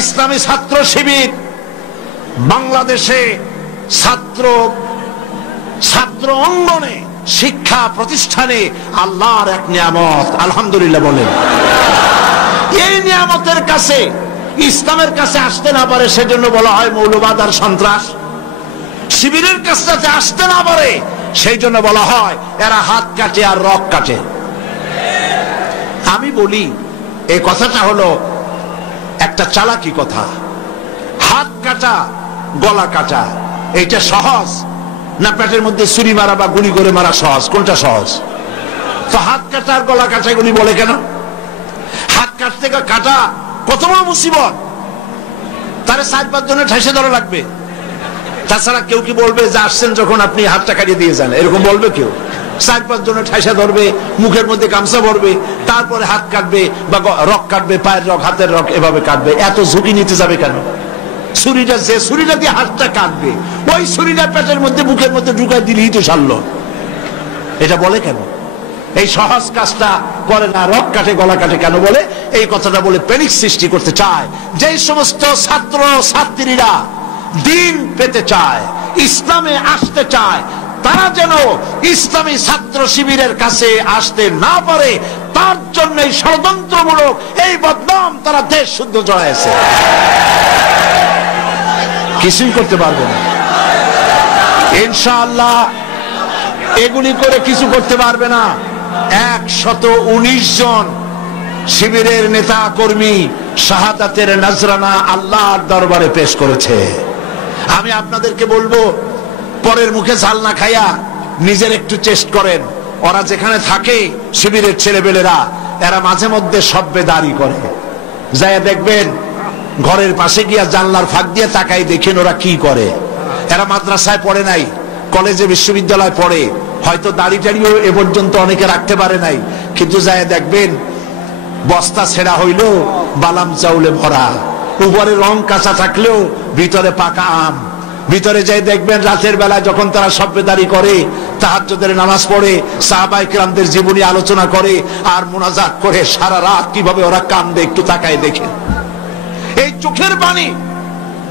ইসলামী ছাত্র শিবির বাংলাদেশে ছাত্র অঙ্গনে শিক্ষা প্রতিষ্ঠানে আল্লাহর এক নিয়ামত, আলহামদুলিল্লাহ বলেন। এই নিয়ামতের কাছে, ইসলামের কাছে আসতে না পারে সেজন্য বলা হয় মৌলবাদ আর সন্ত্রাস। শিবিরের কাছে আসতে না পারে সেই জন্য বলা হয় এরা হাত কাটে আর রক কাটে। আমি বলি এই কথাটা হলো একটা চালাকি কথা। হাত কাটা গলা কাটা এটা সহজ না পেটের মধ্যে ছুরি মারা বা গুলি করে মারা সহজ? কোনটা সহজ? তো হাত কাটা আর গলা কাটা গুলি বলে কেন? হাত কাটতে কাটা কত বড় মুসিবত, তারে 4-5 জনের ঠাইসে ধরা লাগবে। তাছাড়া কেউ কি বলবে যে আসছেন যখন আপনি হাতটা কাটিয়ে দিয়ে যান, এরকম বলবে কেউ? 4-5 জনের ঠাইসা ধরবে, মুখের মধ্যে গামছা ভরবে, তারপরে হাত কাটবে বা রক কাটবে, পায়ের রক, হাতের রক, এভাবে কাটবে। এত ঝুঁকি নিতে যাবে কেন? ছুরিটা, যে ছুরিটা দিয়ে হাতটা কাটবে ওই ছুরিটা পেটের মধ্যে মুখের মধ্যে ঢুকাই দিলেই তো সারলো। এটা বলে কেন? এই সহজ কাজটা করে না, রক কাটে গলা কাটে কেন বলে? এই কথাটা বলে প্যানিক সৃষ্টি করতে চায়। যে সমস্ত ছাত্র ছাত্রীরা দিন পেতে চায়, ইসলামে আসতে চায়, তারা যেন ইসলামী ছাত্র শিবিরের কাছে আসতে না পারে তার জন্য এই ষড়যন্ত্রমূলক এই বদনাম তারা দেশ শুদ্ধ জড়াইছে। কিছুই করতে পারবে না ইনশাআল্লাহ, এগুলি করে কিছু করতে পারবে না। 119 জন শিবিরের নেতা কর্মী শাহাদাতের নজরানা আল্লাহর দরবারে পেশ করেছে। আমি আপনাদেরকে বলবো, পরের মুখে ঝাল না খাইয়া নিজের একটু চেষ্ট করেন। ওরা যেখানে থাকে শিবিরের ছেলেবেলেরা, এরা মাঝে মধ্যে সভ্যেদারি করে। যাই দেখবেন ঘরের পাশে গিয়া জানলার ফাঁক দিয়ে তাকাই দেখেন ওরা কি করে। এরা মাদ্রাসায় পড়ে নাই, কলেজে বিশ্ববিদ্যালয় পড়ে, হয়তো দাড়ি টাড়িও এ পর্যন্ত অনেকে রাখতে পারে নাই, কিন্তু যাই দেখবেন বস্তা ছেঁড়া হইল বালাম চাউলে ভরা, উপরে রং কাঁচা থাকলেও ভিতরে পাকা আম। ভিতরে যাই দেখবেন রাতের বেলা যখন তারা সভ্যেদারি করে, তাহাজ্জুদের নামাজ পড়ে, সাহাবায়ে কেরামদের জীবনী আলোচনা করে আর মুনাজাত করে, সারা রাত কিভাবে ওরা কান্দে একটু তাকায় দেখে। এই চোখের বাণী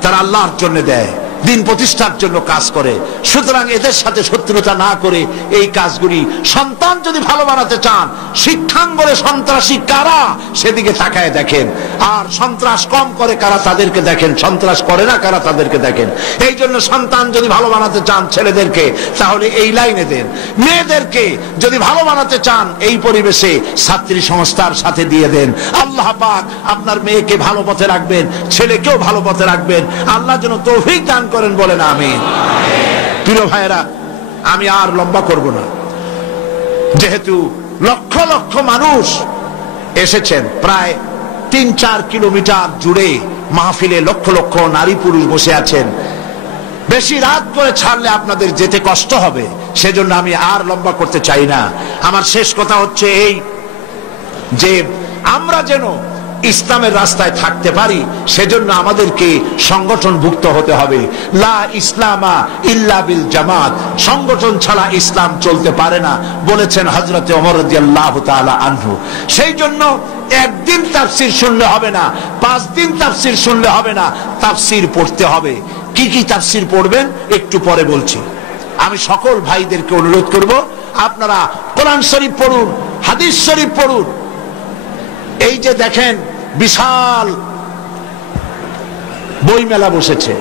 তারা আল্লাহর জন্য দেয়, দিন প্রতিষ্ঠার জন্য কাজ করে। সুতরাং এদের সাথে শত্রুতা না করে এই কাজগুলি, সন্তান যদি ভালো বানাতে চান, শিক্ষাঙ্গনে সন্ত্রাসী কারা সেদিকে তাকায় দেখেন, আর সন্ত্রাস কম করে কারা তাদেরকে দেখেন, সন্ত্রাস করে না কারা তাদেরকে দেখেন। এই জন্য সন্তান যদি ভালো বানাতে চান ছেলেদেরকে, তাহলে এই লাইনে দেন। মেয়েদেরকে যদি ভালো বানাতে চান এই পরিবেশে ছাত্রী সংস্থার সাথে দিয়ে দেন। আল্লাহ পাক আপনার মেয়েকে ভালো পথে রাখবেন, ছেলেকেও ভালো পথে রাখবেন। আল্লাহ যেন তৌফিক দান করেন, বলেন আমিন। প্রিয় ভাইয়েরা, আমি আর লম্বা করব না, যেহেতু লক্ষ লক্ষ মানুষ এসেছেন, প্রায় 3-4 কিলোমিটার জুড়ে মাহফিলে লক্ষ লক্ষ নারী পুরুষ বসে আছেন। বেশি রাত করে ছাড়লে আপনাদের যেতে কষ্ট হবে, সেজন্য আমি আর লম্বা করতে চাই না। আমার শেষ কথা হচ্ছে এই যে আমরা যেন ইসলামের রাস্তায় থাকতে পারি, সেজন্য আমাদেরকে সংগঠনভুক্ত হতে হবে। লা ইসলামা ইল্লা বিল জামাত, সংগঠন ছাড়া ইসলাম চলতে পারে না বলেছেন হযরতে ওমর রাদিয়াল্লাহু তাআলা আনহু। সেই জন্য একদিন তাফসীর শুনলে হবে না, 5 দিন তাফসীর শুনলে হবে না, তাফসীর পড়তে হবে। কি কি তাফসীর পড়বেন একটু পরে বলছি। আমি সকল ভাইদেরকে অনুরোধ করব, আপনারা কোরআন শরীফ পড়ুন, হাদিস শরীফ পড়ুন। এই যে দেখেন বিশাল বই মেলা বসেছে,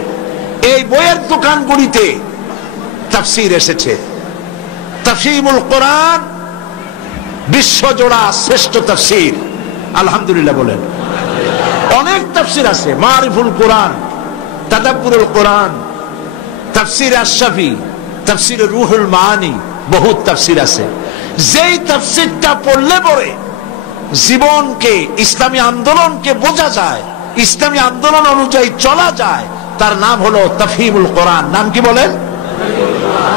এই বইয়ের দোকানগুলিতে তাফসীর এসেছে। তাফসীরুল কোরআন বিশ্বজোড়া শ্রেষ্ঠ তাফসীর, আলহামদুলিল্লাহ বলেন। অনেক তাফসীর আছে, মারিফুল কোরআন, তাদাব্বুরুল কোরআন, তাফসীর আশ-শাফি, তাফসীর রুহুল মাআনি, বহুত তাফসীর আছে। যেই তাফসীরটা পড়লে পরে জীবনকে, ইসলামী আন্দোলনকে বোঝা যায়, ইসলামী আন্দোলন অনুযায়ী চলা যায়, তার নাম হলো তাফহিমুল কোরআন। নাম কি বলেন?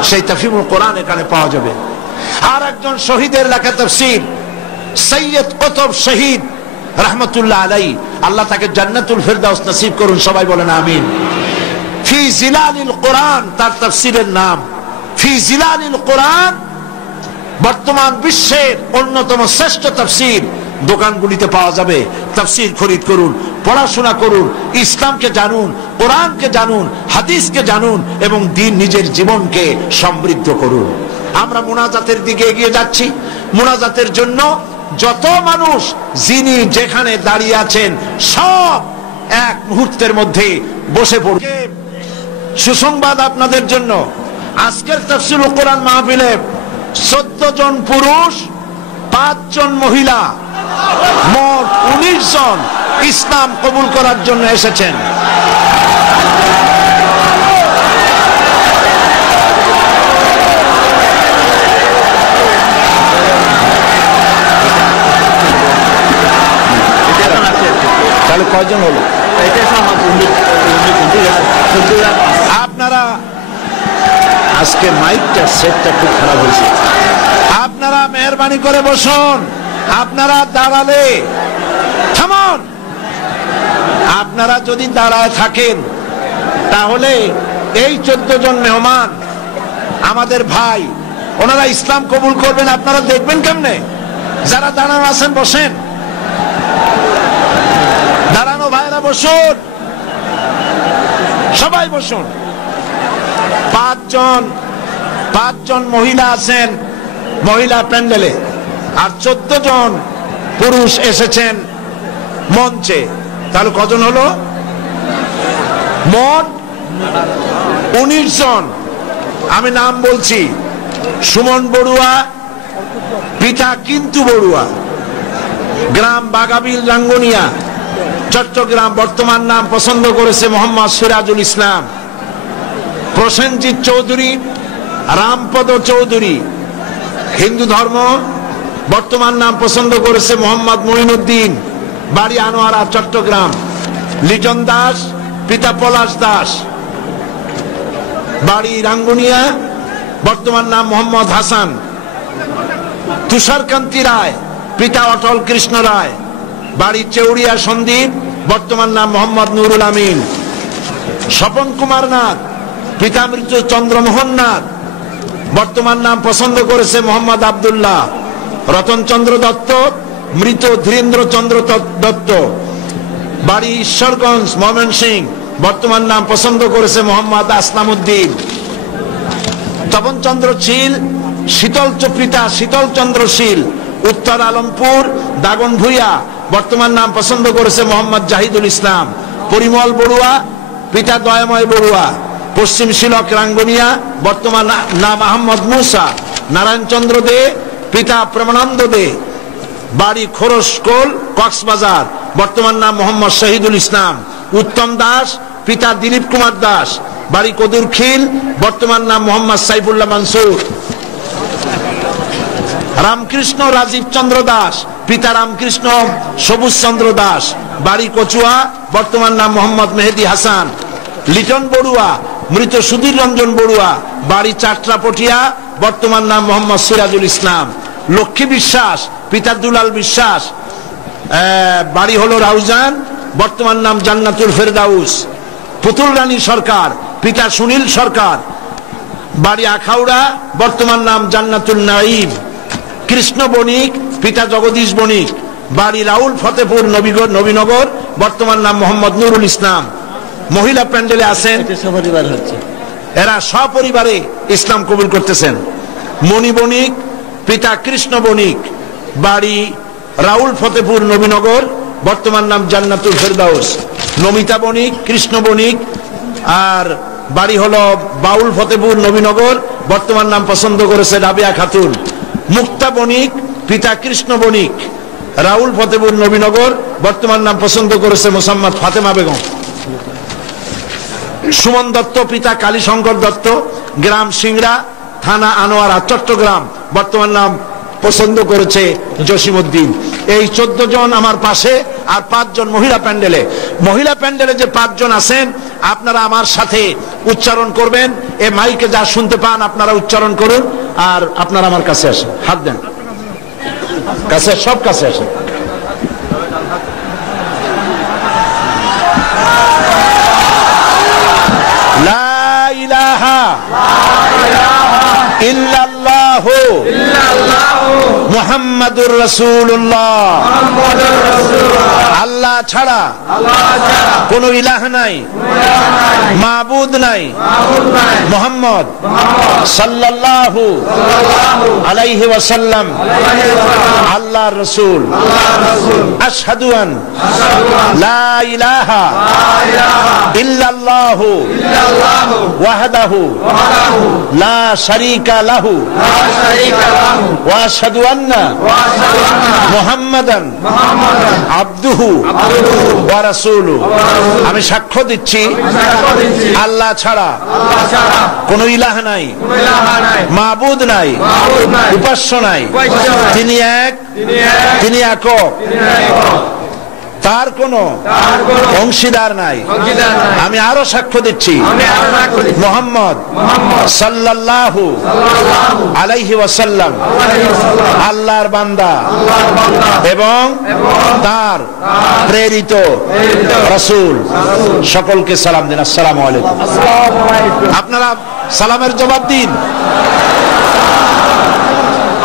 সেই তাফহিমুল কোরআন এখানে পাওয়া যাবে। আর একজন শহীদের লেখা তাফসীর, সৈয়দ কুতুব শহীদ রাহমাতুল্লাহ আলাইহি, আল্লাহ তাকে জান্নাতুল ফেরদাউস নসিব করুন, সবাই বলেন আমিন। ফি জিলালিল কোরআন তার তাফসীরের নাম। ফি জিলালিল কোরআন বর্তমান বিশ্বের অন্যতম শ্রেষ্ঠ তাফসীর, দোকানগুলিতে পাওয়া যাবে। তাফসীর খরিদ করুন, পড়াশোনা করুন, ইসলামকে জানুন, কোরআনকে জানুন, হাদিসকে জানুন এবং দ্বীন নিজের জীবনকে সমৃদ্ধ করুন। আমরা মুনাজাতের দিকে এগিয়ে যাচ্ছি। মুনাজাতের জন্য যত মানুষ যিনি যেখানে দাঁড়িয়ে আছেন সব এক মুহূর্তের মধ্যে বসে পড়বে। সুসংবাদ আপনাদের জন্য, আজকের তাফসীরুল কোরআন মাহফিলে 14 জন পুরুষ, 5 জন মহিলা, মোট 19 জন ইসলাম কবুল করার জন্য এসেছেন। তাহলে কয়জন হলো? আপনারা আজকে মাইকটা সেটটা খুব খারাপ হয়েছে। আপনারা মেহরবানি করে বসুন। আপনারা দাঁড়ালে থামুন। আপনারা যদি দাঁড়ায় থাকেন তাহলে এই 14 জন মেহমান আমাদের ভাই, ওনারা ইসলাম কবুল করবেন। আপনারা দেখবেন কেমনে? যারা দাঁড়ানো আছেন বসেন, দাঁড়ানো ভাইরা বসুন, সবাই বসুন। 5 জন মহিলা আছেন মহিলা প্যান্ডেলে, আর 14 জন পুরুষ এসেছেন মঞ্চে। তাহলে কজন হলো? মোট 19 জন। আমি নাম বলছি: সুমন বড়ুয়া, পিতা কিন্তু বড়ুয়া, গ্রাম বাগাবিল রাঙ্গুনিয়া, চট্টগ্রাম। বর্তমান নাম পছন্দ করেছে মোহাম্মদ সিরাজুল ইসলাম। প্রসেনজিৎ চৌধুরী, রামপদ চৌধুরী, হিন্দু ধর্ম। বর্তমান নাম পছন্দ করেছে মোহাম্মদ মঈনুদ্দিন, বাড়ি আনোয়ারা, চট্টগ্রাম। লিটন দাস, পিতা পলাশ দাস, বাড়ি রাঙ্গুনিয়া, বর্তমান নাম মোহাম্মদ হাসান। তুষারকান্তি রায়, পিতা অটল কৃষ্ণ রায়, বাড়ি চেউড়িয়া সন্দ্বীপ, বর্তমান নাম মোহাম্মদ নুরুল আমিন। স্বপন কুমার নাথ, পিতা মৃত চন্দ্রমোহন নাথ, বর্তমান নাম পছন্দ করেছে মোহাম্মদ আব্দুল্লাহ। রতন চন্দ্র দত্ত, মৃত ধীরেন্দ্র চন্দ্র দত্ত, বাড়ি ঈশ্বরগঞ্জ, ময়মনসিংহ, বর্তমান নাম পছন্দ করেছে মোহাম্মদ আসলাম উদ্দিন। তপন চন্দ্র শীল, পিতা শীতল চন্দ্র শীল, উত্তর আলমপুর, দাগন ভুইয়া, বর্তমান নাম পছন্দ করেছে মোহাম্মদ জাহিদুল ইসলাম। পরিমল বড়ুয়া, পিতা দয়াময় বড়ুয়া, পশ্চিম শিলক রাঙ্গুনিয়া, বর্তমান নাম আহমদ মুসা। নারায়ণ চন্দ্র দে, পিতা প্রেমানন্দ দে, বাড়ি খোরশকোল, কক্সবাজার, বর্তমান নাম মোহাম্মদ শহীদুল ইসলাম। উত্তম দাস, পিতা দিলীপ কুমার দাস, বাড়ি কদুরখিল, বর্তমান নাম মোহাম্মদ সাইফুল্লাহ মনসুর। রামকৃষ্ণ রাজীব চন্দ্র দাস, পিতা রামকৃষ্ণ সবুজ চন্দ্র দাস, বাড়ি কচুয়া, বর্তমান নাম মোহাম্মদ মেহেদি হাসান। লিটন বড়ুয়া, মৃত সুধীর রঞ্জন বড়ুয়া, বাড়ি চাট্রাপটিয়া, বর্তমান নাম মোহাম্মদ সিরাজুল ইসলাম। লক্ষ্মী বিশ্বাস, পিতা দুলাল বিশ্বাস, বাড়ি হলো রাউজান, বর্তমান নাম জান্নাতুল ফেরদাউস। পুতুল রানী সরকার, পিতা সুনীল সরকার, বাড়ি আখাউড়া, বর্তমান নাম জান্নাতুল নাঈম। কৃষ্ণ বণিক, পিতা জগদীশ বণিক, বাড়ি রাউল ফতেপুর নবীনগর, বর্তমান নাম মোহাম্মদ নুরুল ইসলাম। মহিলা প্যান্ডেলে আছেন, এরা সপরিবারে ইসলাম কবুল করতেছেন। মণি বণিক, পিতা কৃষ্ণ বণিক, বাড়ি রাউল ফতেপুর নবীনগর, বর্তমান নাম জান্নাতুল ফেরদাউস। নমিতা বণিক, কৃষ্ণ বণিক, আর বাড়ি হলো বাউল ফতেপুর নবীনগর, বর্তমান নাম পছন্দ করেছে রাবিয়া খাতুন। মুক্তা বণিক, পিতা কৃষ্ণ বণিক, রাউল ফতেপুর নবীনগর, বর্তমান নাম পছন্দ করেছে মোসাম্মদ ফাতেমা বেগম। সুমন দত্ত, পিতা কালীশঙ্কর দত্ত, গ্রাম সিংড়া, থানা আনোয়ারা, চট্টগ্রাম, বর্তমান নাম পছন্দ করেছে জসিমউদ্দিন। এই 14 জন আমার পাশে, আর 5 জন মহিলা প্যান্ডেলে। মহিলা প্যান্ডেলে যে 5 জন আছেন আপনারা আমার সাথে উচ্চারণ করবেন। এ মাইকে যা শুনতে পান আপনারা উচ্চারণ করুন, আর আপনারা আমার কাছে আসেন, হাত দেন, কাছে, সব কাছে আসেন। লা ইলাহা ইল্লাল্লাহ ইল্লাল্লাহু মুহাম্মাদুর রাসূলুল্লাহ। আল্লাহ ছাড়া কোন ইলাহ নাই, মাবুদ নাই, মুহাম্মদ সাল্লাল্লাহু আলাইহি ওয়াসাল্লাম আল্লাহর রাসূল। আশহাদু আন লা ইলাহা ইল্লাল্লাহু ওয়াহদাহু লা শারীকা লাহু ওয়া আশহাদু আন্না মুহাম্মাদান আবদুহু ওয়া রাসূলুহু। আমি সাক্ষ্য দিচ্ছি আল্লাহ ছাড়া কোন ইলাহ নাই, মাবুদ নাই, উপাস্য নাই, তিনি এক, তিনি একক, তার কোন অংশীদার নাই। আমি আরো সাক্ষ্য দিচ্ছি মুহাম্মদ সাল্লাল্লাহু আলাইহি ওয়াসাল্লাম আল্লাহর বান্দা এবং তার প্রেরিত রাসূল। সকলকে সালাম দিন, আসসালামু আলাইকুম। আপনারা সালামের জবাব দিন।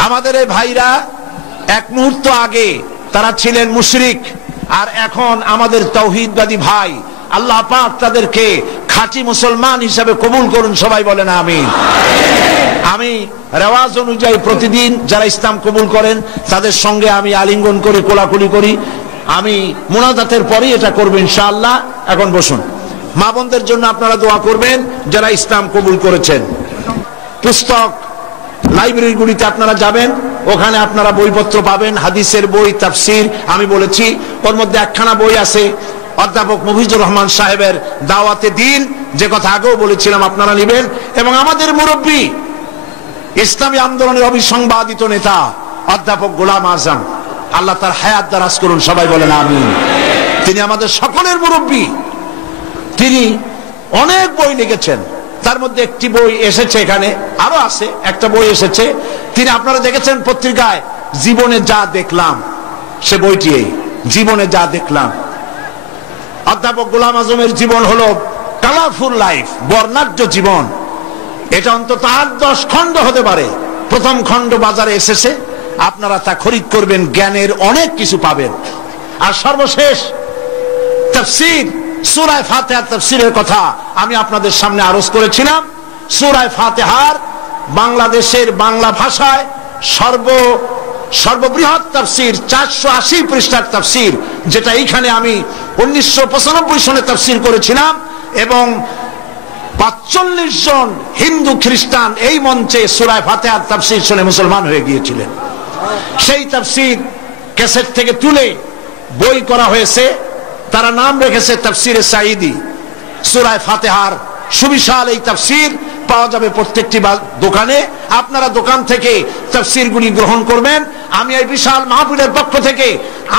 আমাদের এই ভাইরা এক মুহূর্ত আগে তারা ছিলেন মুশরিক, আর এখন আমাদের তাওহীদবাদী ভাই। আল্লাহ পাক তাদেরকে খাঁটি মুসলমান হিসাবে কবুল করুন, সবাই বলেন আমিন। আমি রেওয়াজ অনুযায়ী প্রতিদিন যারা ইসলাম কবুল করেন তাদের সঙ্গে আমি আলিঙ্গন করি, কোলাকুলি করি। আমি মুনাজাতের পরেই এটা করব ইনশাআল্লাহ। এখন বসুন। মা বোনদের জন্য আপনারা দোয়া করবেন যারা ইসলাম কবুল করেছেন। পুস্তক লাইব্রেরিগুলিতে আপনারা যাবেন, ওখানে আপনারা বইপত্র পাবেন, হাদিসের বই, তাফসীর। আমি বলেছি ওর মধ্যে একখানা বই আছে অধ্যাপক মফিজুর রহমান সাহেবের দাওয়াতে দ্বীন, যে কথা আগেও বলেছিলাম আপনারা নেবেন। এবং আমাদের মুরব্বী ইসলামী আন্দোলনের অবিসংবাদিত নেতা অধ্যাপক গোলাম আজম, আল্লাহ তার হায়াত দারাজ করুন, সবাই বলেন আমিন। তিনি আমাদের সকলের মুরব্বী। তিনি অনেক বই লিখেছেন, তার মধ্যে একটি বই এসেছে, এখানে আরো আছে, একটা বই এসেছে। তিনি আপনারা দেখেছেন পত্রিকায় জীবনে যা দেখলাম, সে বইটি এই জীবনে যা দেখলাম। অধ্যাপক গোলাম আজমের জীবন হলো কালারফুল লাইফ, বর্ণাঢ্য জীবন। এটা অন্তত 8-10 খণ্ড হতে পারে। প্রথম খণ্ড বাজারে এসেছে, আপনারা তা খরিদ করবেন, জ্ঞানের অনেক কিছু পাবেন। আর সর্বশেষ তাফসীর সূরা ফাতিহার তাফসীরের কথা আমি আপনাদের সামনে আরজ করেছিলাম। সূরা ফাতিহার বাংলাদেশের বাংলা ভাষায় সর্ববৃহৎ তাফসীর, 480 পৃষ্ঠার তাফসীর, যেটা এইখানে আমি 1995 সনে তাফসীর করেছিলাম। এবং 45 জন হিন্দু খ্রিস্টান এই মঞ্চে সূরা ফাতিহার তাফসীর শুনে মুসলমান হয়ে গিয়েছিলেন। সেই তাফসীর ক্যাসেট থেকে তুলে বই করা হয়েছে, তারা নাম রেখেছে তাফসীরে সাঈদী। সূরা ফাতিহার সুবিশাল এই তাফসীর পাওয়া যাবে প্রত্যেকটি দোকানে। আপনারা দোকান থেকে তাফসীরগুলি গ্রহণ করবেন। আমি এই বিশাল মাহফিলের পক্ষ থেকে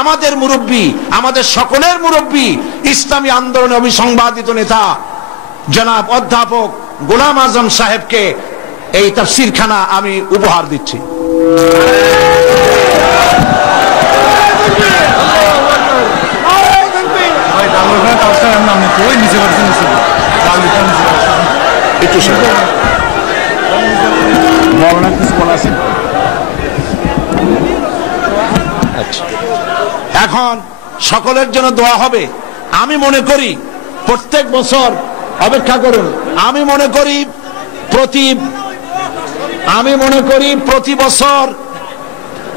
আমাদের মুরব্বী, আমাদের সকলের মুরব্বী, ইসলামী আন্দোলনের অবিসংবাদিত নেতা জনাব অধ্যাপক গোলাম আজম সাহেবকে এই তাফসীরখানা আমি উপহার দিচ্ছি। এখন সকলের জন্য দোয়া হবে। আমি মনে করি প্রত্যেক বছর, অপেক্ষা করুন, আমি মনে করি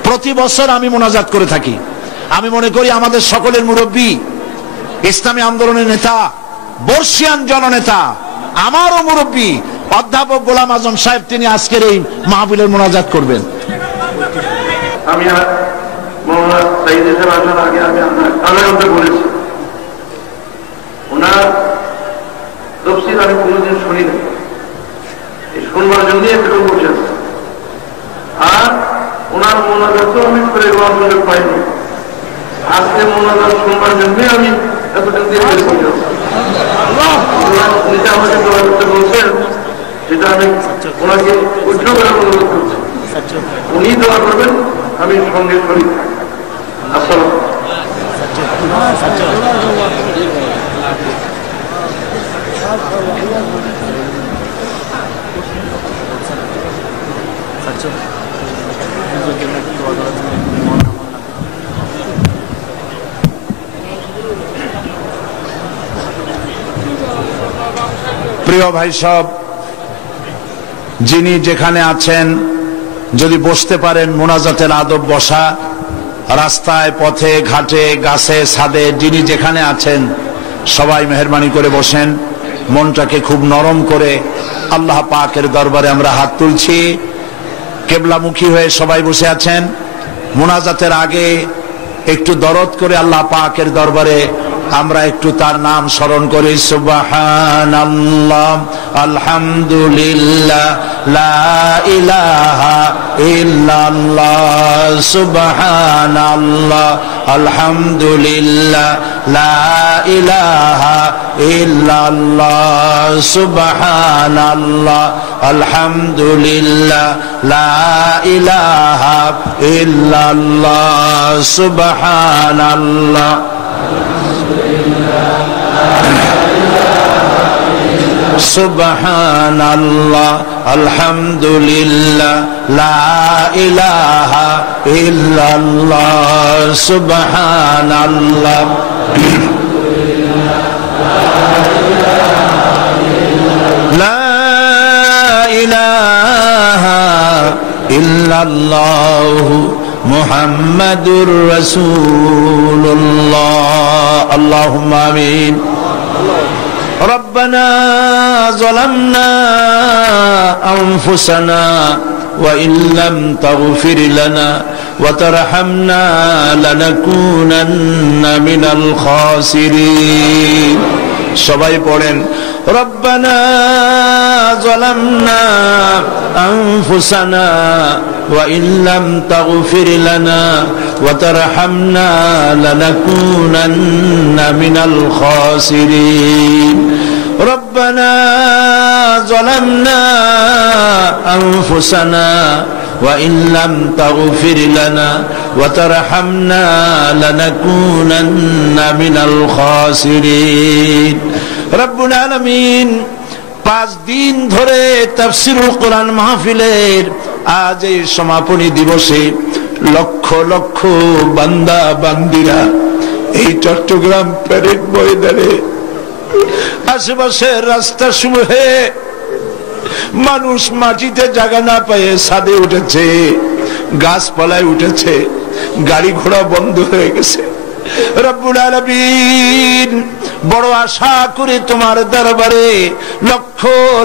প্রতি বছর আমি মোনাজাত করে থাকি। আমি মনে করি আমাদের সকলের মুরব্বী, ইসলামী আন্দোলনের নেতা, বর্ষিয়ান জননেতা, আমারও মুরব্বী অধ্যাপক গোলাম আজম সাহেব, তিনি আজকের এই মাহফিলের মোনাজাত করবেন। আমি মৌলানা সাঈদ সাহেব আসার আগে আমি বলেছি, ওনার তফসির আমি কোনোদিন শুনি না, এই শুনবার জন্যই একটা বসে আছে। আর ওনার মোনাজাতও আমি করে দেওয়ার সুযোগ পাইনি। আজকে মোনাজাত শুনবার জন্যই আমি এতদিন দিয়ে বসে আছি। নিজে আমাকে দোয়া করতে বলছেন, সেটা আমি ওনাকে উজ্জ্ব করে অনুরোধ করছি। উনি দোয়া করবেন, আমি সঙ্গে শরীর থাকি। আসসালাম। প্রিয় ভাই সব, যিনি যেখানে আছেন যদি বসতে পারেন, মোনাজাতের আদব বসা, রাস্তায় পথে ঘাটে গাছে ছাদে যিনি যেখানে আছেন সবাই মেহেরবানি করে বসেন। মনটাকে খুব নরম করে আল্লাহ পাকের দরবারে আমরা হাত তুলছি। কেবলামুখী হয়ে সবাই বসে আছেন। মোনাজাতের আগে একটু দরদ করে আল্লাহ পাকের দরবারে আমরা একটু তার নাম স্মরণ করি। সুবহানাল্লাহ, আলহামদুলিল্লাহ, লা ইলাহা ইল্লাল্লাহ, সুবহানাল্লাহ, আলহামদুলিল্লাহ, লা ইলাহা ইল্লাল্লাহ, সুবহানাল্লাহ, আলহামদুলিল্লাহ, লা ইলাহা ইল্লাল্লাহ, সুবহানাল্লাহ। সুবহানাল্লাহ, আলহামদুলিল্লাহ, লা ইলাহা ইল্লাল্লাহ, সুবহানাল্লাহ। লা ইলাহা ইল্লাল্লাহ মুহাম্মাদুর রাসূলুল্লাহ। আল্লাহুম্মা আমিন। ربنا ظلمنا أنفسنا وإن لم تغفر لنا وترحمنا لنكونن من الخاسرين। সবাই পড়েন ربنا ظلمنا أنفسنا وإن لم تغفر لنا وترحمنا لنكونن من الخاسرين। ربنا ظلمنا أنفسنا وإن لم تغفر لنا وترحمنا لنكونن من الخاسرين। রব্বুল আলামিন 5 দিন ধরে তাফসীরুল কোরআন মাহফিলের আজ এই সমাপনী দিবসে লক্ষ লক্ষ বান্দা বান্দিরা এই চট্টগ্রাম প্যারেড ময়দানে আশেপাশের রাস্তা সমূহে মানুষ মাটিতে জায়গা না পেয়ে ছাদে উঠেছে, গাছপালায় উঠেছে, গাড়ি ঘোড়া বন্ধ হয়ে গেছে। রব্বুল আলামিন বড় আশা করে তোমার দরবারে লক্ষ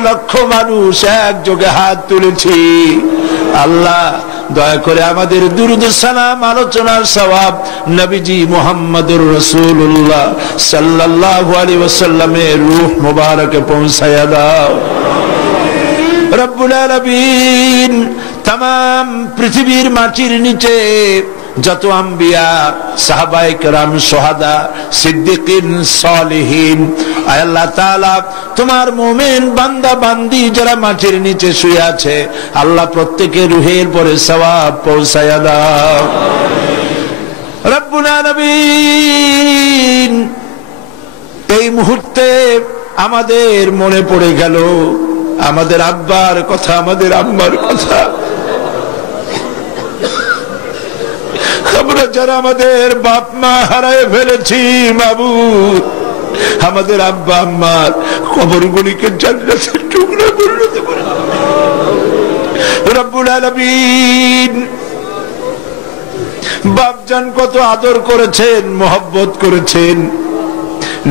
লক্ষ মানুষ একযোগে হাত তুলেছি। আল্লাহ দয়া করে আমাদের দুরূদ সালাম আলোচনার সওয়াব নবীজি মুহাম্মদুর রাসূলুল্লাহ সাল্লাল্লাহু আলাইহি ওয়াসাল্লামের রূহ মুবারকে পৌঁছায়া দাও। রব্বুল আলামিন तमाम পৃথিবীর মাটির নিচে যত আম্বিয়া, সাহাবায়ে কেরাম, শুহাদা, সিদ্দিকিন, সালেহিন, আয় আল্লাহ তাআলা তোমার মুমিন বান্দা বান্দি যারা মাটির নিচে শুয়ে আছে, আল্লাহ প্রত্যেকের রূহের পরে সওয়াব পৌঁছায়া দাও। রব্বুল আলামিন এই মুহূর্তে আমাদের মনে পড়ে গেল আমাদের আব্বার কথা, আমাদের আম্মার কথা। আমরা যারা আমাদের বাপ মা হারায় ফেলেছি, মাবুদ আমাদের আব্বা আম্মার কবরগুলিকে জান্নাতের টুকরা পরিণত করে দাও। রব্বুল আলামিন বাপজান কত আদর করেছেন, মহব্বত করেছেন,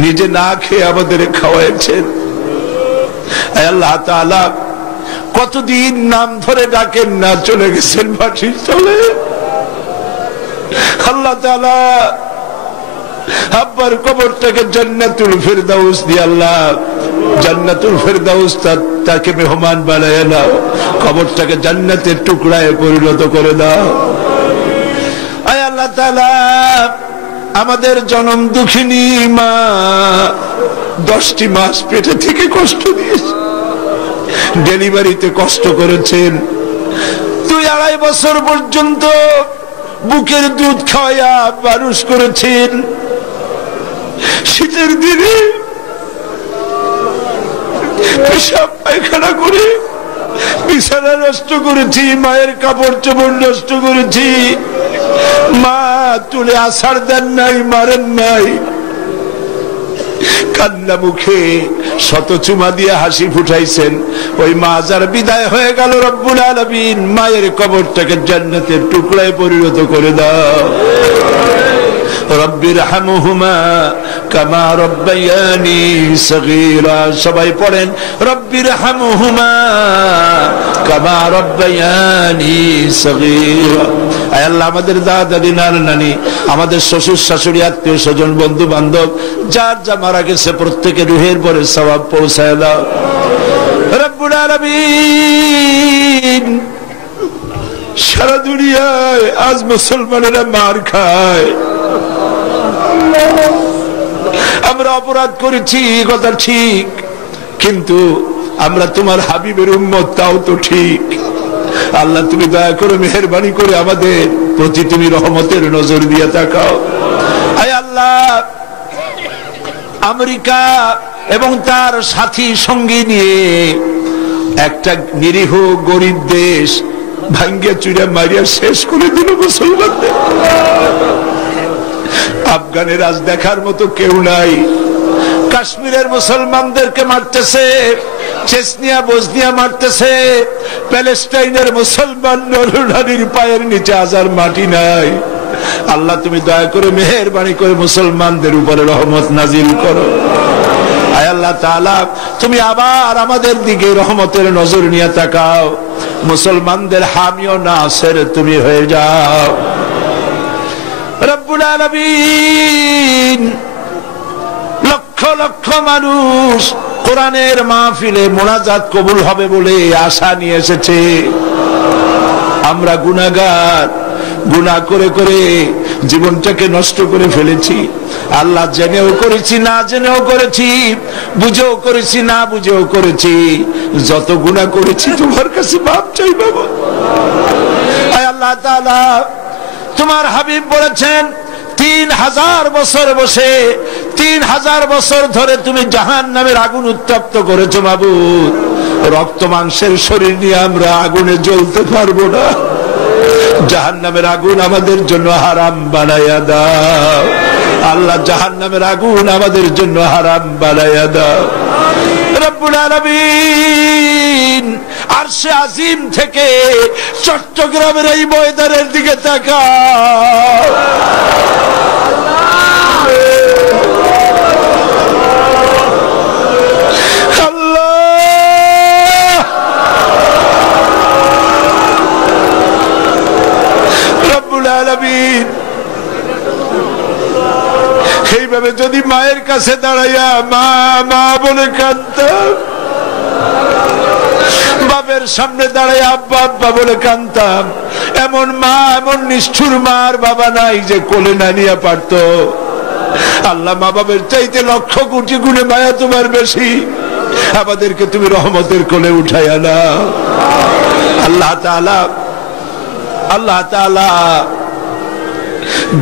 নিজে না খেয়ে আমাদের খাওয়াইছেন। আল্লাহ তাআলা কতদিন নাম ধরে ডাকেন না, চলে গেছেন মাটির তলে। আল্লাহ তাআলা আব্বার কবরটাকে জান্নাতুল ফিরদাউস দিয়ে, আল্লাহ জান্নাতুল ফিরদাউস তাকে মেহমান বানায় নাও, কবরটাকে জান্নাতের টুকরায় পরিণত করে দাও। আয় আল্লাহ তাআলা আমাদের জনম দুঃখিনী মা 10টি মাস পেটে থেকে কষ্ট দিয়েছে, ডেলিভারিতে কষ্ট করেছেন, 2-2.5 বছর পর্যন্ত বুকের দুধ খাওয়া মানুষ করেছেন। শীতের দিনে পেশাব পায়খানা করে বিছানা নষ্ট করেছি, মায়ের কাপড় চোপড় নষ্ট করেছি, মা তুলে আছাড় দেন নাই, মারেন নাই। কান্না মুখে শত চুমা দিয়ে হাসি ফুটাইছেন। ওই মা যার বিদায় হয়ে গেল, রব্বুল আলামিন মায়ের কবরটাকে জান্নাতের টুকরায় পরিণত করে দাও। রব্বির হামহুমা কামা রব্বায়ানি সগীরা। সবাই পড়েন রব্বির হামহুমা কামা রব্বায়ানি সগীরা। আয় আল্লাহ, আমাদের দাদা দাদি নানা নানি, আমাদের শ্বশুর শাশুড়ি, আত্মীয় স্বজন, বন্ধু বান্ধব যার যা মারা গেছে প্রত্যেকের রুহের পরে সওয়াব পৌঁছায় দাও রব্বুল আলামিন। সারা দুনিয়ায় আজ মুসলমানেরা মার খায়। আমরা অপরাধ করেছি, কথা ঠিক, কিন্তু আমরা তোমার হাবিবের উম্মত, তাও তো ঠিক। আল্লাহ, তুমি দয়া করে মেহেরবানি করে আমাদের প্রতি তুমি রহমতের নজর দিয়ে তাকাও। আয় আল্লাহ, আমেরিকা এবং তার সাথী সঙ্গী নিয়ে একটা নিরীহ গরিব দেশ ভাঙ্গিয়া চুরিয়া মারিয়া শেষ করে দিল মুসলমানদের। আফগানের আজ দেখার মতো কেউ নাই। কাশ্মীরের মুসলমানদেরকে মারতেছে, চেচনিয়া বসনিয়া মারতেছে, প্যালেস্টাইনের মুসলমান নরনারীর পায়ের নিচে আজার মাটি নাই। আল্লাহ, তুমি দয়া করে মেহেরবানি করে মুসলমানদের উপরে রহমত নাজিল করো। আয় আল্লাহ তাআলা, তুমি আবার আমাদের দিকে রহমতের নজর নিয়ে তাকাও। মুসলমানদের হামি ও নাসির তুমি হয়ে যাও রব্বুল আলামিন। লক্ষ লক্ষ মানুষ কোরআনের মাহফিলে মোনাজাত কবুল হবে বলে আশা নিয়ে এসেছে। আমরা গুনাহগার, গুনাহ করে করে জীবনটাকে নষ্ট করে ফেলেছি। আল্লাহ, জেনেও করেছি, না জেনেও করেছি, বুঝেও করেছি, না বুঝেও করেছি। যত গুনাহ করেছি তোমার কাছে মাপ চাই বাবা। আয় আল্লাহ তাআলা, তোমার হাবিব বলেছেন 3000 বছর বসে 3000 বছর ধরে তুমি জাহান্নামের আগুন উত্তপ্ত করেছো মাবুদ। রক্ত মাংসের শরীর নিয়ে আমরা আগুনে জ্বলতে পারবো না। জাহান্নামের আগুন আমাদের জন্য হারাম বানাইয়া দাও আল্লাহ, জাহান্নামের আগুন আমাদের জন্য হারাম বানাইয়া দাও রব্বুল আলামিন। আরশে আজিম থেকে চট্টগ্রামের এই ময়দানের দিকে তাকাও। এইভাবে যদি মায়ের কাছে দাঁড়াইয়া মা মা বলে কাঁদতাম, বাপের সামনে দাঁড়াইয়া আব্বা আব্বা বলে কাঁদতাম, এমন মা, এমন নিষ্ঠুর মার বাবা নাই যে কোলে না নিয়ে পারত। আল্লাহ, মা বাবার চাইতে লক্ষ কোটি গুণে মায়া তোমার বেশি। আমাদেরকে তুমি রহমতের কোলে উঠাইয়া নাও আল্লাহ তাআলা। আল্লাহ তাআলা,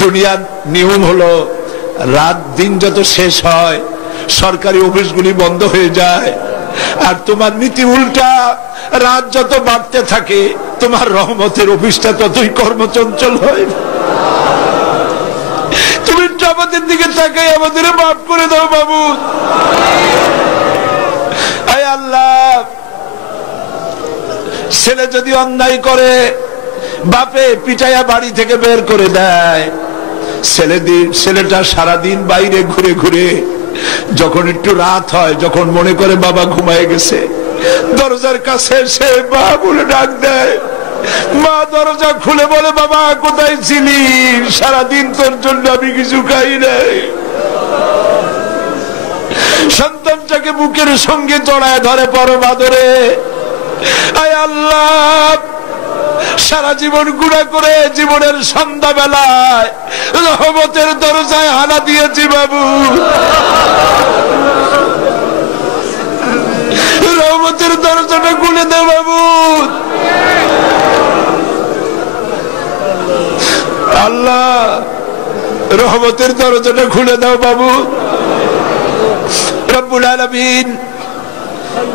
দুনিয়ার নিয়ম হলো রাত দিন যত শেষ হয় সরকারি অফিসগুলি বন্ধ হয়ে যায়, আর তোমার নীতি উল্টা। রাত যত বাড়তে থাকে তোমার রহমতের অফিসটা ততই কর্মচঞ্চল হয়। তুমি আমাদের দিকে তাকাই আমাদের মাফ করে দাও বাবু। আয় আল্লাহ, ছেলে যদি অন্যায় করে বাপে পিটাইয়া বাড়ি থেকে বের করে দেয়, ছেলেটা সারাদিন বাইরে ঘুরে ঘুরে যখন একটু রাত হয়, যখন মনে করে বাবা ঘুমায় গেছে, দরজার কাছে এসে মা বলে ডাক দেয়। মা দরজা খুলে বলে, বাবা কোথায় ছিলি? সারাদিন তোর জন্য আমি কিছু খাই নাই। সন্তানটাকে বুকের সঙ্গে জড়ায় ধরে পরম আদরে। আয় আল্লাহ, সারা জীবন গুনাহ করে জীবনের সন্ধ্যা বেলায় রহমতের দরজায় হানা দিয়েছি বাবু। রহমতের দরজাটা খুলে দে বাবু। আল্লাহ, রহমতের দরজাটা খুলে দাও বাবু। রব্বুল আলামিন,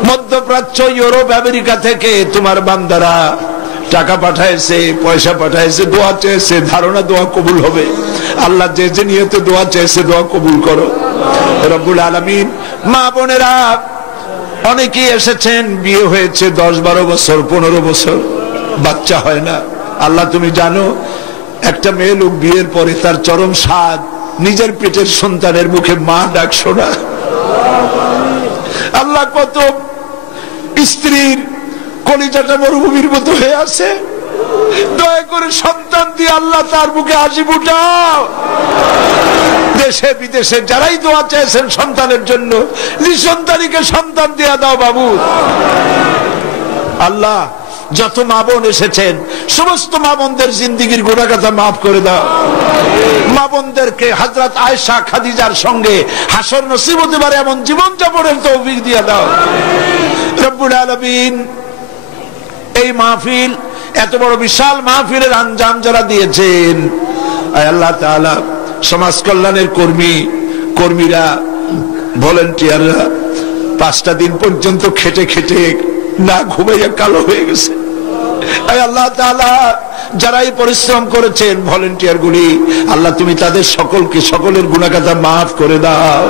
মধ্যপ্রাচ্য, ইউরোপ, আমেরিকা থেকে তোমার বান্দারা টাকা পাঠাইছে, পয়সা পাঠাইছে, দোয়া চেয়েছে, ধারণা দোয়া কবুল হবে। আল্লাহ যে যে নিয়তে দোয়া চেয়েছে দোয়া কবুল করো রব্বুল আলামিন। মা বোনেরা অনেকেই এসেছেন, বিয়ে হয়েছে 10-12 বছর, 15 বছর, বাচ্চা হয় না। আল্লাহ তুমি জানো, একটা মেয়ে লোক বিয়ের পরে তার চরম স্বাদ নিজের পেটের সন্তানের মুখে মা ডাক শোনা। আল্লাহ কত স্ত্রীর কলিজাটা মরুভূমির মতো হয়ে আছে, দয়া করে সন্তান দিয়ে আল্লাহ তার মুখে হাসি ফুটাও। দেশে বিদেশে যারাই দোয়া চেয়েছেন সন্তানের জন্য, নিঃসন্তানীকে সন্তান দিয়ে দাও বাবু। আল্লাহ যত মা বোন এসেছেন সমস্ত মা বোনদের জিন্দিগির গুনাহগাথা মাফ করে দাও। মা বোনদেরকে হযরত আয়েশা খাদিজার সঙ্গে হাসর নসিব হতে পারে এমন জীবন যাপনের তৌফিক দিয়ে দাও রব্বুল আলামিন। এই মাহফিল, এত বড় বিশাল মাহফিলের আঞ্জাম যারা দিয়েছেন, আল্লাহ তাআলা সমাজ কল্যাণের কর্মীরা, ভলেন্টিয়াররা 5টা দিন পর্যন্ত খেটে খেটে না ঘুমাইয়া কালো হয়ে গেছে। আল্লাহ তাআলা যারা এই পরিশ্রম করেছেন ভলেন্টিয়ার গুলি, আল্লাহ তুমি তাদের সকলের গুনাহগাথা মাফ করে দাও।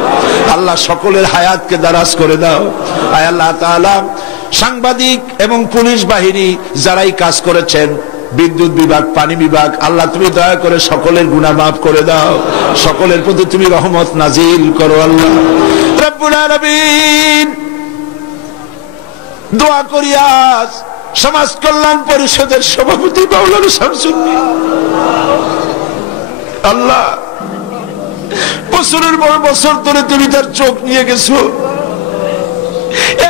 আল্লাহ সকলের হায়াতকে দারাজ করে দাও। আল্লাহ তাআলা সাংবাদিক এবং পুলিশ বাহিনী যারাই কাজ করেছেন, বিদ্যুৎ বিভাগ, পানি বিভাগ, আল্লাহ তুমি দয়া করে সকলের গুনাহ মাফ করে দাও। সকলের প্রতি তুমি রহমত নাজিল করো আল্লাহ রব্বুল আলামিন। দোয়া করি আজ সমাজ কল্যাণ পরিষদের সভাপতি মাওলানা শামসুদ্দিন, আল্লাহ বছরের পর বছর ধরে তুমি তার চোখ নিয়ে গেছো,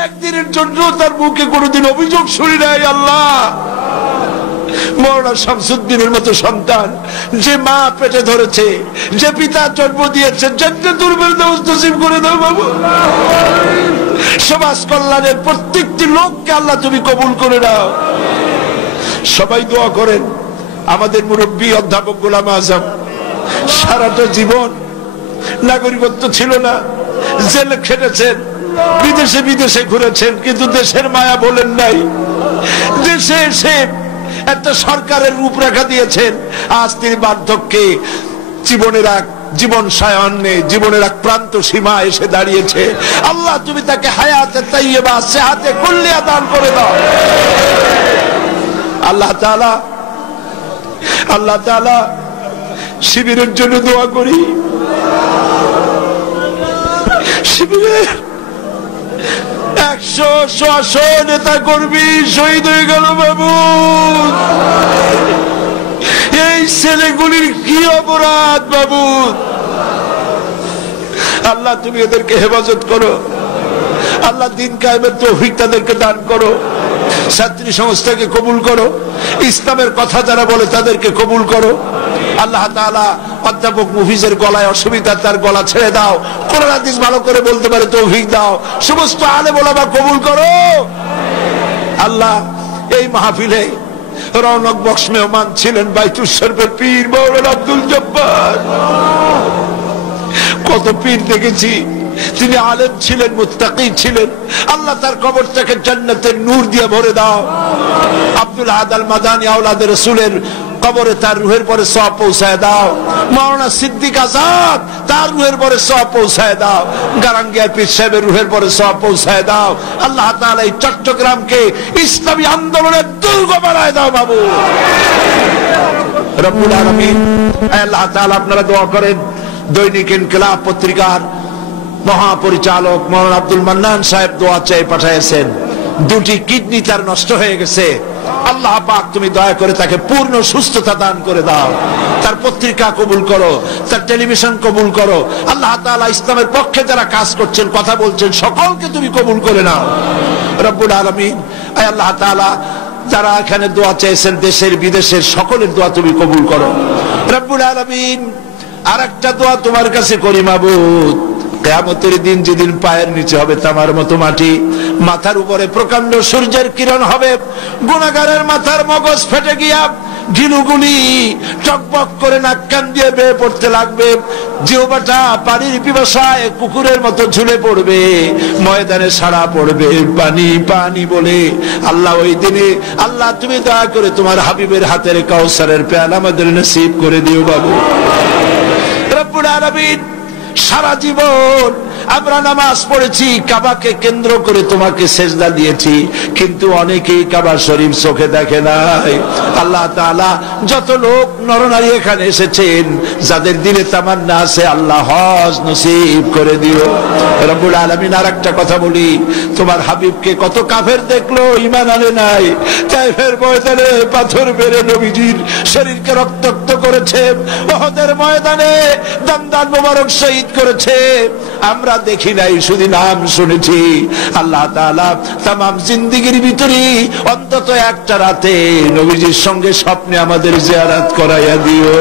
একদিনের জন্য তার মুখে কোনোদিন অভিযোগ শুনি নাই। আল্লাহ মাওলানা শামসুদ্দিনের মতো সন্তান যে মা পেটে ধরেছে, যে পিতা জন্ম দিয়েছে, জান্নাতুল ফেরদাউস নসিব করে দাও বাবু। সমাজ কল্যাণের প্রত্যেকটি লোককে আল্লাহ তুমি কবুল করে নাও। সবাই দোয়া করেন। আমাদের মুরব্বী অধ্যাপক গোলাম আজম সারাটা জীবন নাগরিকত্ব ছিল না, জেলে খেটেছেন, বিদেশে ঘুরেছেন, কিন্তু দেশের মায়া বলেন নাই। দেশে এসে একটা সরকারের রূপরেখা দিয়েছেন। আজ তিনি বার্ধক্যে জীবন সায়ান্নে জীবনের এক প্রান্ত সীমা এসে দাঁড়িয়েছে। আল্লাহ তুমি তাকে হায়াতে তাইয়্যিবা সেহাতে কুল্লিয়া দান করে দাও। আল্লাহ তাআলা শিবিরের জন্য দোয়া করি। শিবিরের 100 নেতা কর্মী শহীদ হয়ে গেল বাবু। এই ছেলেগুলির কি অপরাধ বাবু? আল্লাহ তুমি এদেরকে হেফাজত করো। আল্লাহ দিন কায়েমের তৌফিক তাদেরকে দান করো। ছাত্রী সংস্থাকে কবুল করো। ইসলামের কথা যারা বলে তাদেরকে কবুল করো। আল্লাহ তাআলা অধ্যাপক মুফিজের গলায় অসুবিধা, তার গলা ছেড়ে দাও। কোরআন হাদিস ভালো করে বলতে পারে তৌফিক দাও। সমস্ত আলেম ওলামা কবুল করো। আল্লাহ এই মাহফিলে রৌনক বক্স মেহমান ছিলেন বাইতুল শরীফের পীর মাওলানা আব্দুল জব্বার। কত পীর দেখেছি, তিনি আলেম ছিলেন, মুত্তাকি ছিলেন। আল্লাহ তার কবরটাকে জান্নাতের নূর দিয়ে ভরে দাও। আব্দুল আহাদ আল মাদানী আওলাদে রাসূলের কবরে তার রূহের পরে সওয়াব পৌঁছায় দাও। মাওলানা সিদ্দিক আজাদ তার রূহের পরে সওয়াব পৌঁছায় দাও। গারাঙ্গিয়া পীর সাহেবের রূহের পরে সওয়াব পৌঁছায় দাও। আল্লাহ তাআলা এই চট্টগ্রামকে ইসলামী আন্দোলনের দুর্গ বানায় দাও বাবু রব্বুল আলামিন। আল্লাহ তাআলা আপনারা দোয়া করেন। দৈনিক ইনকিলাব পত্রিকার মহাপরিচালক মাওলানা আব্দুল মান্নান সাহেব দোয়া চেয়ে পাঠিয়েছেন। 2টি কিডনি তার নষ্ট হয়ে গেছে। আল্লাহ পাক তুমি দয়া করে তাকে পূর্ণ সুস্থতা দান করে দাও। তার পত্রিকা কবুল করো, তার টেলিভিশন কবুল করো। আল্লাহ তাআলা ইসলামের পক্ষে যারা কাজ করছেন, কথা বলছেন, সকলকে তুমি কবুল করে নাও রব্বুল আলামিন। আল্লাহ তাআলা যারা এখানে দোয়া চেয়েছেন, দেশের বিদেশের সকলের দোয়া তুমি কবুল করো রব্বুল আলামিন। আরেকটা দোয়া তোমার কাছে করি মাবুদ, কিয়ামতের দিন যেদিন পায়ের নিচে হবে তামার মতো মাটি, মাথার উপরে প্রকাণ্ড সূর্যের কিরণ হবে, গুনাহগারের মাথার মগজ ফেটে গিয়া গিলুগুলি টকবক করে নাক কান দিয়ে বেয়ে পড়তে লাগবে। জিহ্বাটা পানির পিপাসায় কুকুরের মতো ঝুলে পড়বে, ময়দানে সাড়া পড়বে পানি পানি বলে। আল্লাহ ওই দিনে আল্লাহ তুমি দয়া করে তোমার হাবিবের হাতের কাউসারের পেয়ালা আমাদের নসিব করে দিও বাবু রব্বুল আলামিন। সারা জীবন আমরা নামাজ পড়েছি, কাবাকে কেন্দ্র করে তোমাকে সেজদা দিয়েছি, কিন্তু অনেকেই কাবা শরীফ চোখে দেখে নাই। আল্লাহ তাআলা যত লোক নরনারী এখানে এসেছেন, যাদের দিলে তামান্না আছে, আল্লাহ হজ নসিব করে দিও রব্বুল আলামিন। আর একটা কথা বলি, তোমার হাবিবকে কত কাফের দেখলো, ঈমান আনে নাই। তাইফের ময়দানে পাথর মেরে নবীজির শরীরকে রক্তাক্ত করেছে, উহুদের ময়দানে দমদান মোবারক শহীদ করেছে। আমরা দেখি নাই, শুধু নাম শুনেছি। আল্লাহ তাআলা তামাম জিন্দেগির ভিতরে অন্তত একটা রাতে নবীজির সঙ্গে স্বপ্নে আমাদের জিয়ারত করাইয়া দিও।